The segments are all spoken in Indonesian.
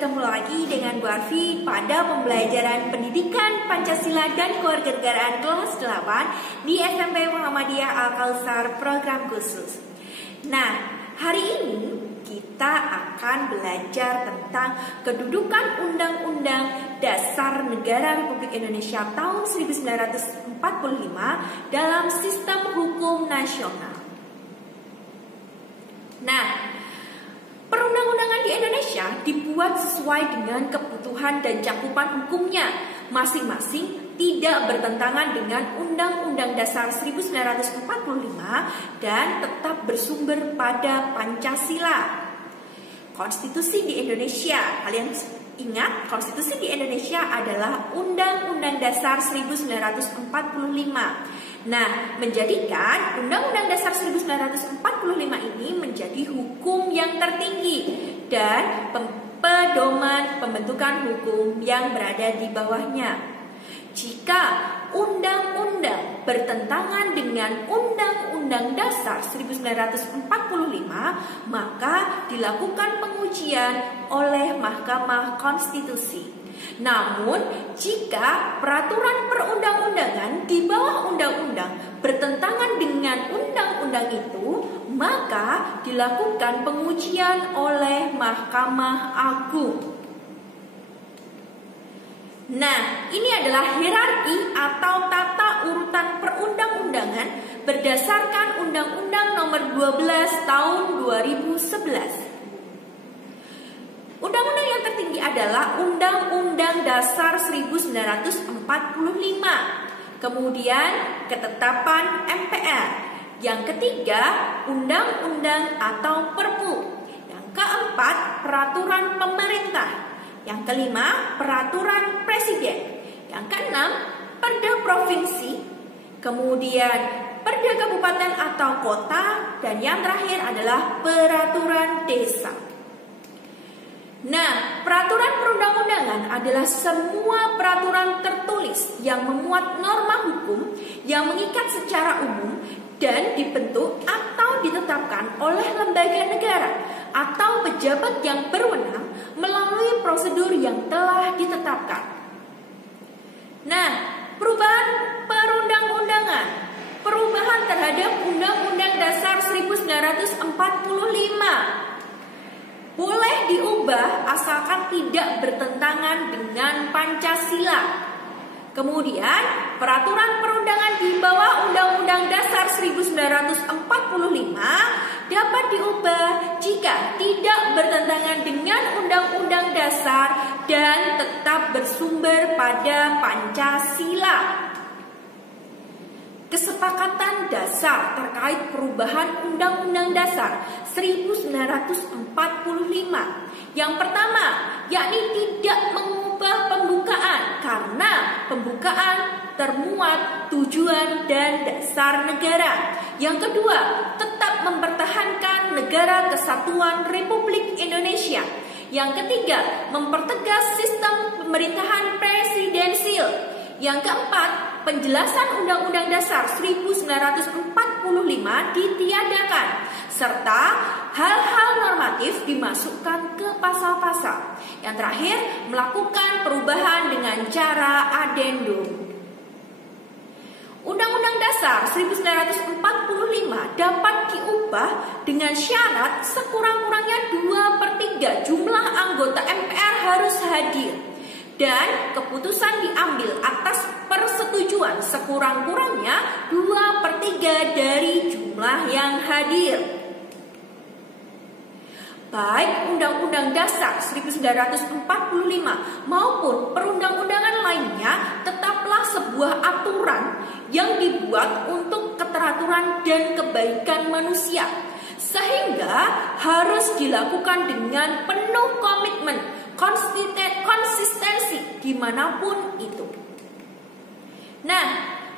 bertemu lagi dengan Bu Arfi pada pembelajaran pendidikan Pancasila dan Kewarganegaraan kelas 8 di SMP Muhammadiyah Al-Kautsar program khusus. Nah, hari ini kita akan belajar tentang kedudukan Undang-Undang Dasar Negara Republik Indonesia tahun 1945 dalam sistem hukum nasional. Nah, perundang-undangan di Indonesia dibuat sesuai dengan kebutuhan dan cakupan hukumnya masing-masing, tidak bertentangan dengan Undang-Undang Dasar 1945 dan tetap bersumber pada Pancasila. Konstitusi di Indonesia, kalian ingat, konstitusi di Indonesia adalah Undang-Undang Dasar 1945. Nah, menjadikan Undang-Undang Dasar 1945 ini menjadi hukum yang tertinggi dan pedoman pembentukan hukum yang berada di bawahnya. Jika undang-undang bertentangan dengan Undang-Undang Dasar 1945, maka dilakukan pengujian oleh Mahkamah Konstitusi. Namun, jika peraturan perundang-undangan di bawah undang-undang bertentangan dengan undang-undang itu, maka dilakukan pengujian oleh Mahkamah Agung. Nah, ini adalah hierarki atau tata urutan perundang-undangan berdasarkan Undang-Undang Nomor 12 Tahun 2011. Undang-undang yang tertinggi adalah Undang-Undang Dasar 1945. Kemudian ketetapan MPR. Yang ketiga, Undang-Undang atau Perpu. Yang keempat, peraturan pemerintah. Yang kelima, peraturan presiden. Yang keenam, perda provinsi. Kemudian perda kabupaten atau kota. Dan yang terakhir adalah peraturan desa. Nah, peraturan perundang-undangan adalah semua peraturan tertulis yang memuat norma hukum yang mengikat secara umum dan dibentuk atau ditetapkan oleh lembaga negara atau pejabat yang berwenang melalui prosedur yang telah ditetapkan. Nah, perubahan perundang-undangan, perubahan terhadap Undang-Undang Dasar 1945 boleh diubah asalkan tidak bertentangan dengan Pancasila. Kemudian, peraturan perundangan di bawah Undang-Undang Dasar 1945 dapat diubah jika tidak bertentangan dengan Undang-Undang Dasar dan tetap bersumber pada Pancasila. Kesepakatan dasar terkait perubahan Undang-Undang Dasar 1945. Yang pertama, yakni tidak mengubah pembukaan karena pembukaan termuat tujuan dan dasar negara. Yang kedua, tetap mempertahankan Negara Kesatuan Republik Indonesia. Yang ketiga, mempertegas sistem pemerintahan presidensil. Yang keempat, penjelasan Undang-Undang Dasar 1945 ditiadakan, serta hal-hal normatif dimasukkan ke pasal-pasal. Yang terakhir, melakukan perubahan dengan cara adendum. Undang-Undang Dasar 1945 dapat diubah dengan syarat sekurang-kurangnya 2/3 jumlah anggota MPR harus hadir. Dan keputusan diambil atas persetujuan sekurang-kurangnya 2/3 dari jumlah yang hadir. Baik Undang-Undang Dasar 1945 maupun perundang-undangan lainnya tetaplah sebuah aturan yang dibuat untuk keteraturan dan kebaikan manusia, sehingga harus dilakukan dengan penuh komitmen konsistensi dimanapun itu. Nah,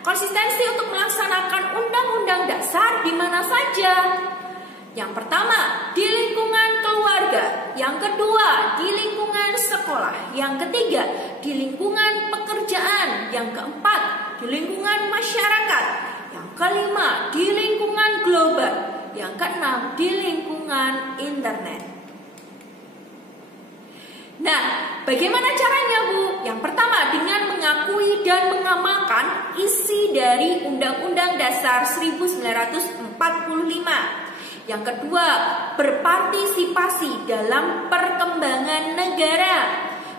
konsistensi untuk melaksanakan Undang-Undang Dasar di mana saja? Yang pertama, di lingkungan keluarga. Yang kedua, di lingkungan sekolah. Yang ketiga, di lingkungan pekerjaan. Yang keempat, di lingkungan masyarakat. Yang kelima, di lingkungan global. Yang keenam, di lingkungan internet. Nah, bagaimana caranya, Bu? Yang pertama, dengan mengakui dan mengamalkan isi dari Undang-Undang Dasar 1945. Yang kedua, berpartisipasi dalam perkembangan negara.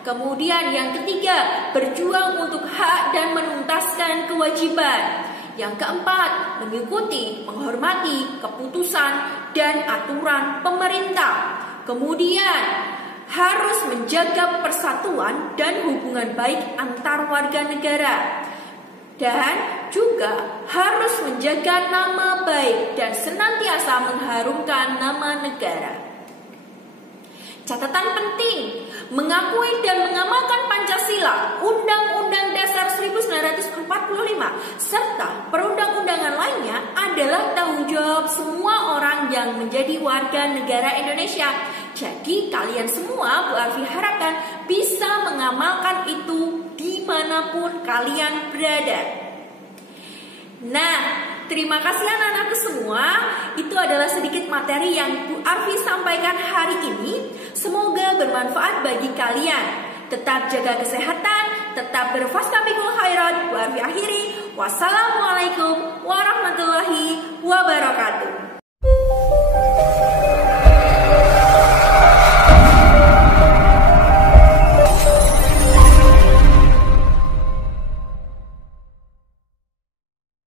Kemudian yang ketiga, berjuang untuk hak dan menuntaskan kewajiban. Yang keempat, mengikuti, menghormati keputusan dan aturan pemerintah. Kemudian, harus menjaga persatuan dan hubungan baik antar warga negara. Dan juga harus menjaga nama baik dan senantiasa mengharumkan nama negara. Catatan penting, mengakui dan mengamalkan Pancasila, Undang-Undang Dasar 1945, serta perundang-undangan lainnya adalah tanggung jawab semua orang yang menjadi warga negara Indonesia. Jadi kalian semua, Bu Arfi harapkan bisa mengamalkan itu dimanapun kalian berada. Nah, terima kasih anak-anakku semua. Itu adalah sedikit materi yang Bu Arfi sampaikan hari ini. Semoga bermanfaat bagi kalian. Tetap jaga kesehatan, tetap berfastabiqul khairat. Bu Arfi akhiri. Wassalamualaikum warahmatullahi wabarakatuh.